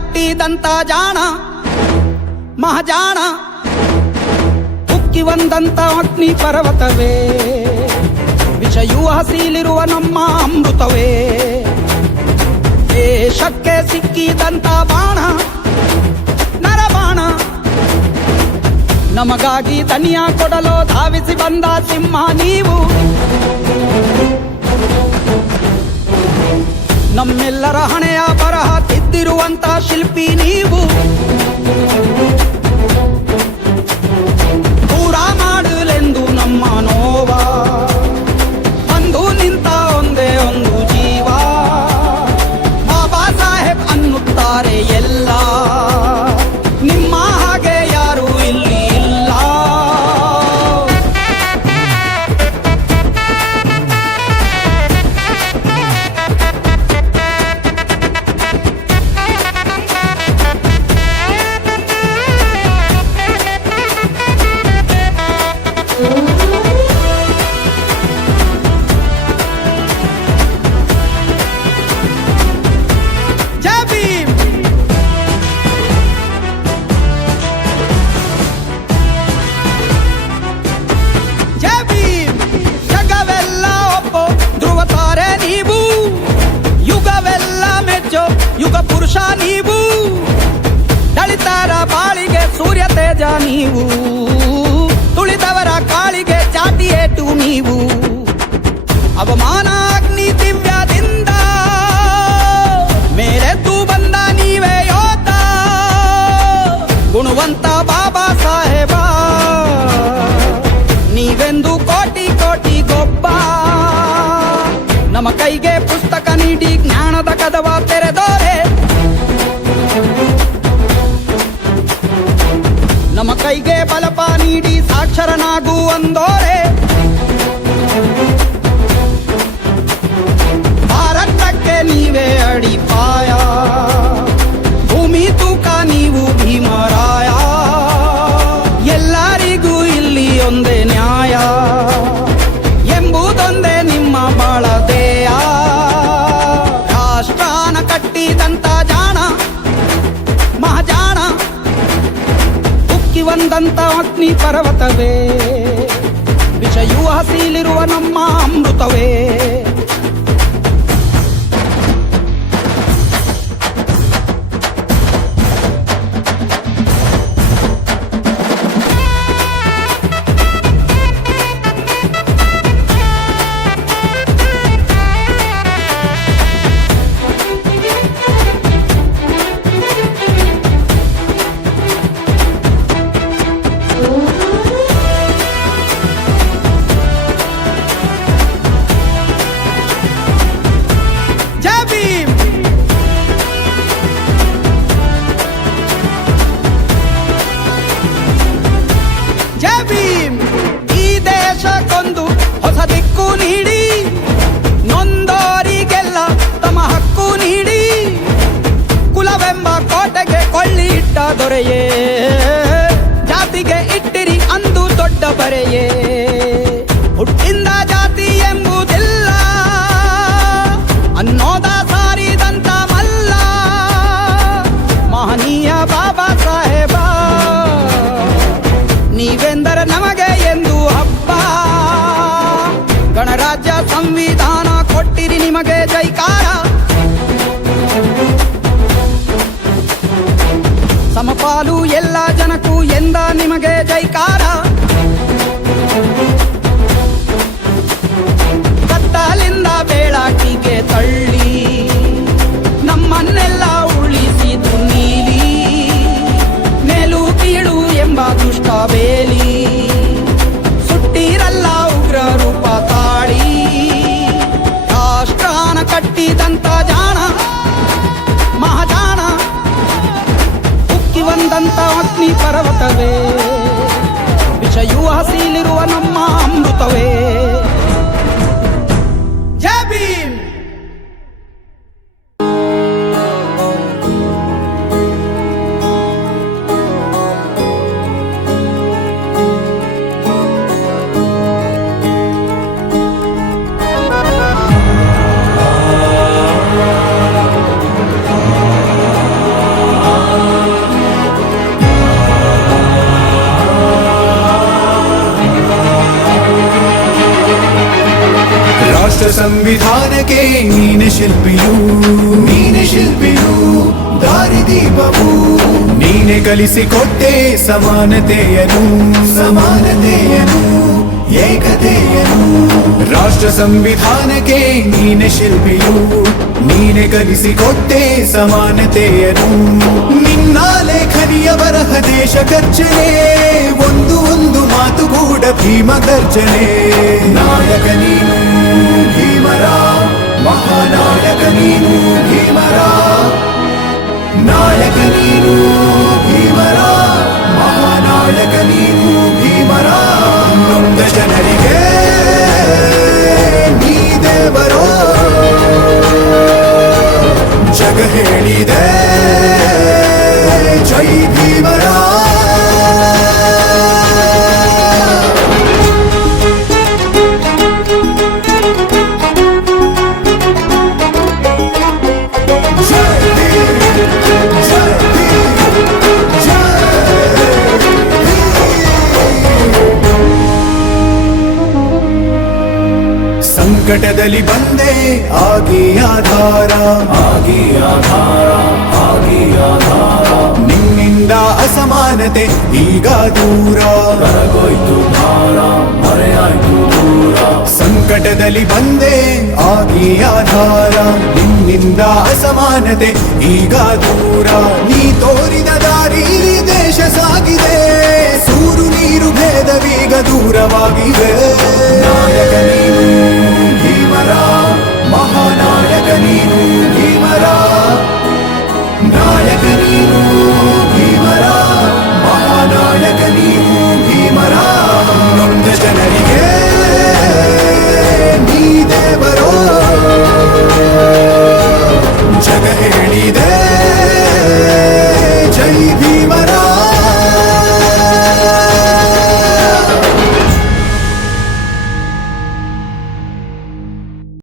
ಕಟ್ಟಿದಂತ ಜಾಣ ಮಹಾಜಾಣ, ಉಕ್ಕಿ ಬಂದಂತ ಅಗ್ನಿ ಪರ್ವತವೇ, ವಿಷಯೂ ಹಸಿಲಿರುವ ನಮ್ಮ ಅಮೃತವೇ, ದೇಶಕ್ಕೆ ಸಿಕ್ಕಿದಂತ ಬಾಣ ನರಬಾಣ, ನಮಗಾಗಿ ತನಿಯ ಕೊಡಲು ಧಾವಿಸಿ ಬಂದ ಸಿಂಹ ನೀವು, ನಮ್ಮೆಲ್ಲರ ಹಣೆಯ ಬರಹ ತಿದ್ದಿರುವಂತ ಶಿಲ್ಪಿ ನೀವು, ದೂರ ಮಾಡಲೆಂದು ನಮ್ಮ ನೋವ ಅಂದು ನಿಂತ ಒಂದೇ ಒಂದು ಜೀವ, ಬಾಬಾ ಸಾಹೇಬ್ ಅನ್ನುತ್ತಾರೆ ಎಲ್ಲ, ನಿಮ್ಮ ಹಾಗೆ ಯಾರು ಇಲ್ಲಿ ಇಲ್ಲ. ಯುಗ ಪುರುಷ ನೀವು, ದಲಿತರ ಬಾಳಿಗೆ ಸೂರ್ಯ ತೇಜ ನೀವು, ತುಳಿದವರ ಕಾಳಿಗೆ ಚಾಟಿ ಏಟು ನೀವು, ಅವಮಾನ ಅಗ್ನಿ ದಿವ್ಯದಿಂದ ಮೇಲೆದ್ದು ಬಂದ ನೀವೇ ಯೋಧ, ಗುಣವಂತ ಬಾಬಾ ಸಾಹೇಬ ನೀವೆಂದು ಕೋಟಿ ಕೋಟಿ ಗೊಬ್ಬ, ನಮ್ಮ ಕೈಗೆ ಪುಸ್ತಕ ನೀಡಿ ಜ್ಞಾನದ ಕದವ ತೆರೆದೋರೆ, ನಮ್ಮ ಕೈಗೆ ಬಲಪ ನೀಡಿ ಸಾಕ್ಷರನಾಗು ಅಂದೋರೆ, ಭಾರತಕ್ಕೆ ನೀವೇ ಅಡಿಪಾಯ, ಭೂಮಿ ತೂಕ ನೀವು ಭೀಮರಾಯ, ಎಲ್ಲರಿಗೂ ಇಲ್ಲಿ ಒಂದೇ ನ್ಯಾಯ ಎಂಬುದೊಂದೇ ನಿಮ್ಮ ಬಾಳದೇಯ, ರಾಷ್ಟ್ರಾನ ಕಟ್ಟಿದಂತ ಜಾಣ ಮಹಾಜಾಣ, ಉಕ್ಕಿ ಬಂದಂತ ಅಗ್ನಿ ಪರ್ವತವೇ, ವಿಷಯೂ ಹಸಿಲಿರುವ ನಮ್ಮ ಅಮೃತವೇ. ದೊರೆಯೇ ಜಾತಿಗೆ ಇಟ್ಟಿರಿ ಅಂದು ದೊಡ್ಡ ಬರೆಯೇ, ಹುಟ್ಟಿಂದ ಜಾತಿ ಎಂಬುದಿಲ್ಲ ಅನ್ನೋದ ಸಾರಿದಂತ ಮಲ್ಲ, ಮಹನೀಯ ಬಾಬಾ ಸಾಹೇಬ ನೀವೆಂದರೆ ನಮಗೆ ಎಂದು ಹಬ್ಬ, ಗಣರಾಜ್ಯ ಸಂವಿಧಾನ ಕೊಟ್ಟಿರಿ ನಿಮಗೆ ಜೈಕಾರ, ಸಮಪಾಲು ಎಲ್ಲ ಜನಕ್ಕೂ ಎಂದ ನಿಮಗೆ ಜೈಕಾರ, ಕತ್ತಲಿಂದ ಬೆಳಕಿಗೆ ತಳ್ಳಿ ನಮ್ಮನ್ನೆಲ್ಲ ಉಳಿಸಿದು ನೀಲಿ, ಮೇಲು ಕೀಳು ಎಂಬ ದುಷ್ಟ ಬೇಲಿ ಸುಟ್ಟಿರಲ್ಲ ಉಗ್ರ ರೂಪ ತಾಳಿ, ರಾಷ್ಟ್ರಾನ ಕಟ್ಟಿದಂತ ಜಾಣ ಮಹಾಜಾಣ, ಉಕ್ಕಿ ಬಂದಂತ ಅಗ್ನಿ ಪರ್ವತವೇ, ವಿಷಯೂ ಹಸಿಲಿರುವ ನಮ್ಮ ಅಮೃತವೇ. ಜೈ ಭೀಮ್. ಸಂವಿಧಾನಕ್ಕೆ ನೀನೆ ಶಿಲ್ಪಿಯು, ನೀನೆ ಶಿಲ್ಪಿಯು, ದಾರಿದೀಪವು ನೀನೆ ಕಲಿಸಿಕೊಟ್ಟೆ ಸಮಾನತೆಯನು, ಸಮಾನತೆಯನು, ಏಕತೆಯನು. ರಾಷ್ಟ್ರ ಸಂವಿಧಾನಕ್ಕೆ ನೀನೆ ಶಿಲ್ಪಿಯು, ನೀನೆ ಕಲಿಸಿಕೊಟ್ಟೆ ಸಮಾನತೆಯನು. ನಿನ್ನ ಲೇಖನಿಯ ಬರಹ ದೇಶ ಗರ್ಜನೆ, ಒಂದು ಒಂದು ಮಾತು ಕೂಡ ಭೀಮ ಗರ್ಜನೆ. ನಾಯಕ ನೀನು ಭೀಮರ, ಮಹಾನಾಯಕ ನೀನು ಭೀಮರ, ನಾಯಕ ನೀನು ಭೀಮರ, ಮಹಾನಾಯಕ ನೀನು ಭೀಮರ. ನೊಂದ ಜನರಿಗೆ ನೀ ದೇವರೋ ಜಗ ಹೇಳಿದೆ ಜೈ ಭೀಮರ. ಸಂಕಟದಲ್ಲಿ ಬಂದೆ ಆಗಿ ಆಧಾರ, ಆಗಿ ಆಧಾರ, ಆಗಿ ಆಧಾರ. ನಿನ್ನಿಂದ ಅಸಮಾನತೆ ಈಗ ದೂರ, ಕರಗೋಯ್ತು ಭಾರ, ಮರೆಯಾಯ್ತು ದೂರ. ಸಂಕಟದಲ್ಲಿ ಬಂದೆ ಆಗಿ ಆಧಾರ, ನಿನ್ನಿಂದ ಅಸಮಾನತೆ ಈಗ ದೂರ. ನೀ ತೋರಿದ ದಾರಿ ದೇಶ ಸಾಗಿದೆ, ಸೂರು ನೀರು ಭೇದವೀಗ ದೂರವಾಗಿವೆ. ನಾಯಕ ನೀನು